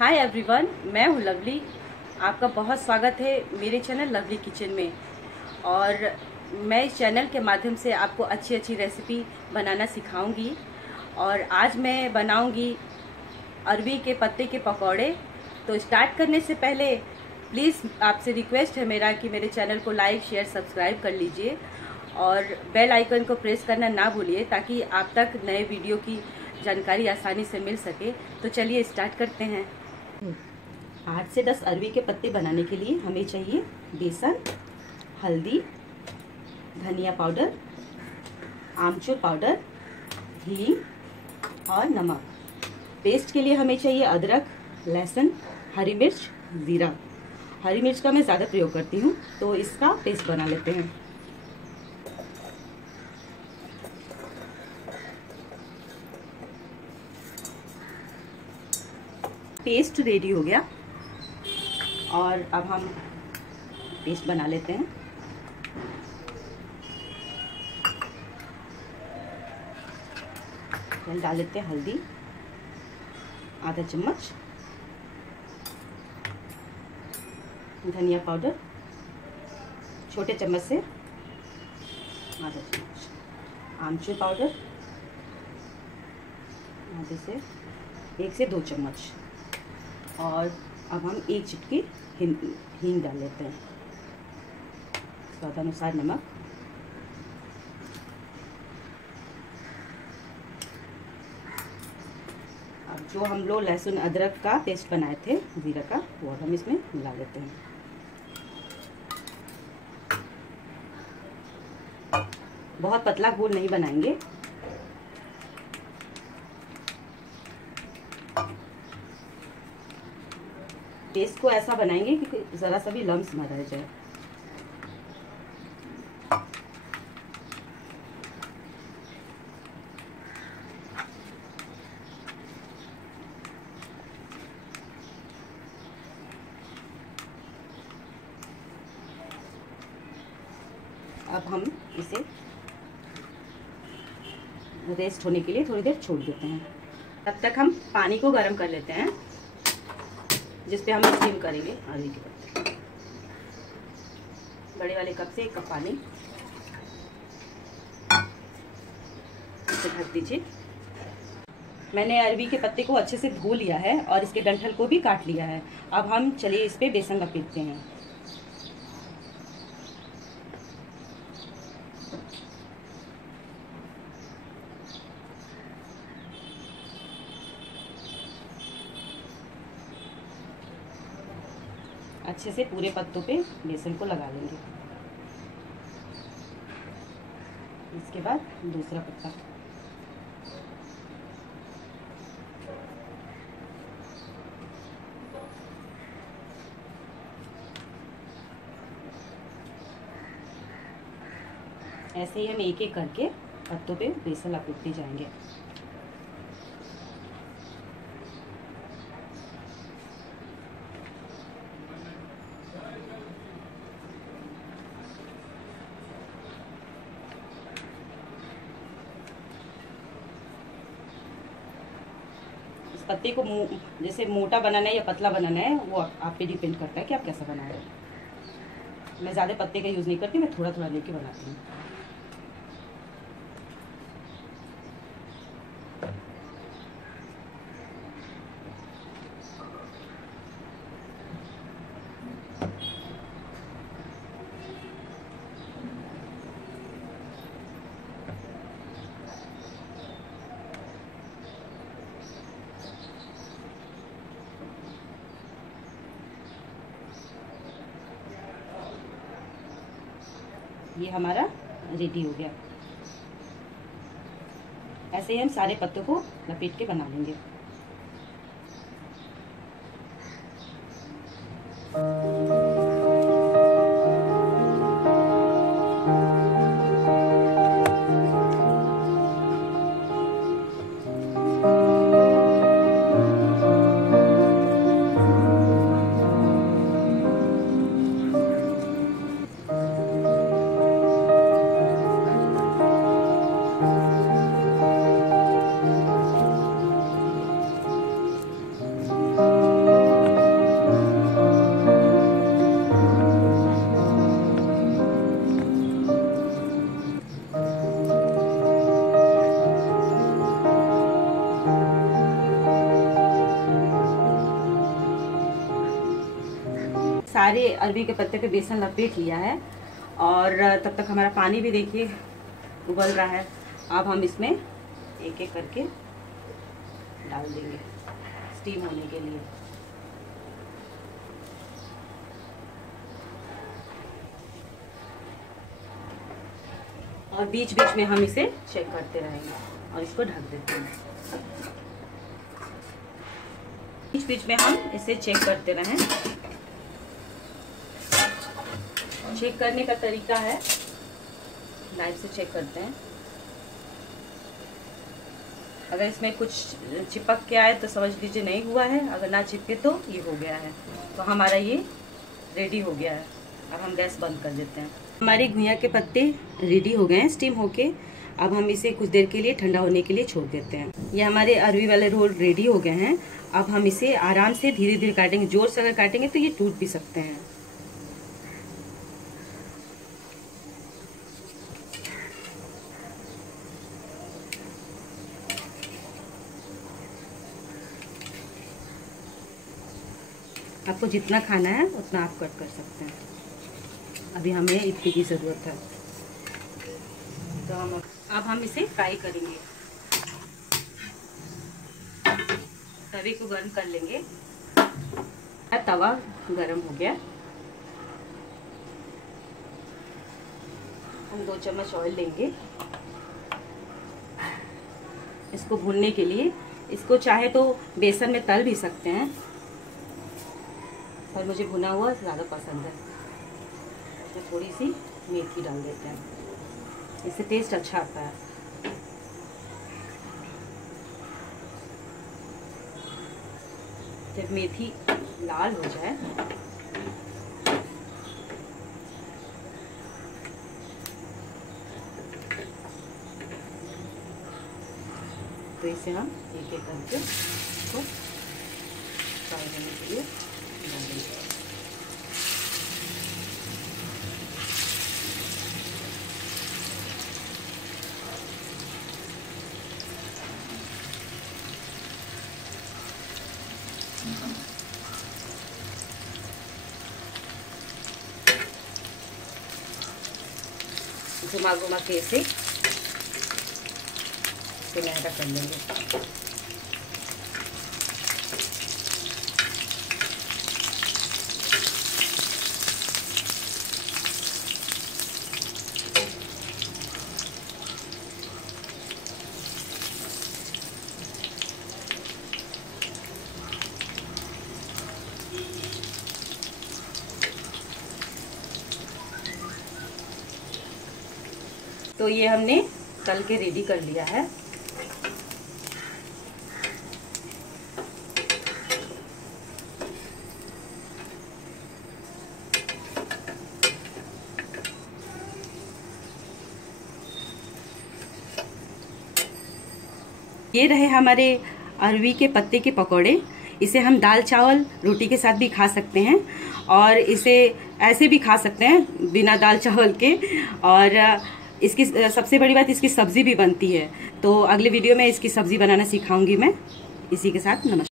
Hi everyone, मैं हूँ lovely. आपका बहुत स्वागत है मेरे चैनल लवली किचन में। और मैं इस चैनल के माध्यम से आपको अच्छी अच्छी रेसिपी बनाना सिखाऊंगी। और आज मैं बनाऊंगी अरवी के पत्ते के पकौड़े। तो स्टार्ट करने से पहले प्लीज़ आपसे रिक्वेस्ट है मेरा कि मेरे चैनल को लाइक शेयर सब्सक्राइब कर लीजिए और बेल आइकन को प्रेस करना ना भूलिए ताकि आप तक नए वीडियो की जानकारी आसानी से मिल सके। तो चलिए स्टार्ट करते हैं। 8 से 10 अरवी के पत्ते बनाने के लिए हमें चाहिए बेसन, हल्दी, धनिया पाउडर, आमचूर पाउडर, हींग और नमक। पेस्ट के लिए हमें चाहिए अदरक, लहसुन, हरी मिर्च, जीरा। हरी मिर्च का मैं ज़्यादा प्रयोग करती हूँ तो इसका पेस्ट बना लेते हैं। पेस्ट रेडी हो गया और अब हम पेस्ट बना लेते हैं। डाल लेते हैं हल्दी आधा चम्मच, धनिया पाउडर छोटे चम्मच से आधा चम्मच, आमचूर पाउडर आधे से 1 से 2 चम्मच और अब हम 1 चिटकी हींग डाल लेते हैं। स्वादानुसार नमक, अब जो हम लोग लहसुन अदरक का पेस्ट बनाए थे जीरा का, वो हम इसमें मिला लेते हैं। बहुत पतला घोल नहीं बनाएंगे। पेस्ट को ऐसा बनाएंगे कि ज़रा सा भी लम्स ना रह जाए। अब हम इसे रेस्ट होने के लिए थोड़ी देर छोड़ देते हैं। तब तक हम पानी को गर्म कर लेते हैं जिस पे हम स्टीम करेंगे अरवी के पत्ते। बड़े वाले कप से 1 कप पानी, इसे ढक दीजिए। मैंने अरवी के पत्ते को अच्छे से धो लिया है और इसके डंठल को भी काट लिया है। अब हम चलिए इस पे बेसन लपेटते हैं। अच्छे से पूरे पत्तों पे बेसन को लगा लेंगे। इसके बाद दूसरा पत्ता, ऐसे ही हम एक एक करके पत्तों पे बेसन लपेटते जाएंगे। पत्ते को जैसे मोटा बनाना है या पतला बनाना है वो आप पे डिपेंड करता है कि आप कैसा बना रहे हो। मैं ज़्यादा पत्ते का यूज़ नहीं करती, मैं थोड़ा थोड़ा लेके बनाती हूँ। ये हमारा रेडी हो गया। ऐसे ही हम सारे पत्तों को लपेट के बना लेंगे। सारे अरबी के पत्ते पे बेसन लपेट लिया है और तब तक हमारा पानी भी देखिए उबल रहा है। अब हम इसमें एक एक करके डाल देंगे स्टीम होने के लिए। और बीच बीच में हम इसे चेक करते रहेंगे और इसको ढक देते हैं। बीच बीच में हम इसे चेक करते रहें। चेक करने का तरीका है, नाइफ से चेक करते हैं। अगर इसमें कुछ चिपक के आए तो समझ लीजिए नहीं हुआ है, अगर ना चिपके तो ये हो गया है। तो हमारा ये रेडी हो गया है। अब हम गैस बंद कर देते हैं। हमारे घुइयां के पत्ते रेडी हो गए हैं स्टीम होके। अब हम इसे कुछ देर के लिए ठंडा होने के लिए छोड़ देते हैं। ये हमारे अरबी वाले रोल रेडी हो गए हैं। अब हम इसे आराम से धीरे धीरे काटेंगे। जोर से अगर काटेंगे तो ये टूट भी सकते हैं। आपको जितना खाना है उतना आप कट कर सकते हैं। अभी हमें इतनी की ज़रूरत है। तो अब हम इसे फ्राई करेंगे। तवे को गर्म कर लेंगे। तवा गर्म हो गया। हम 2 चम्मच ऑयल लेंगे इसको भूनने के लिए। इसको चाहे तो बेसन में तल भी सकते हैं, पर मुझे भुना हुआ ज़्यादा पसंद है। तो थोड़ी सी मेथी डाल देते हैं, इससे टेस्ट अच्छा आता है। जब मेथी लाल हो जाए तो इसे हम एक एक करके इसको फ्राई करने के लिए डाल देंगे। घुमा घुमा के इसे सुनहरा कर लेंगे। तो ये हमने तल के रेडी कर लिया है। ये रहे हमारे अरवी के पत्ते के पकौड़े। इसे हम दाल चावल रोटी के साथ भी खा सकते हैं और इसे ऐसे भी खा सकते हैं बिना दाल चावल के। और इसकी सबसे बड़ी बात, इसकी सब्जी भी बनती है। तो अगले वीडियो में इसकी सब्जी बनाना सिखाऊंगी मैं। इसी के साथ नमस्कार।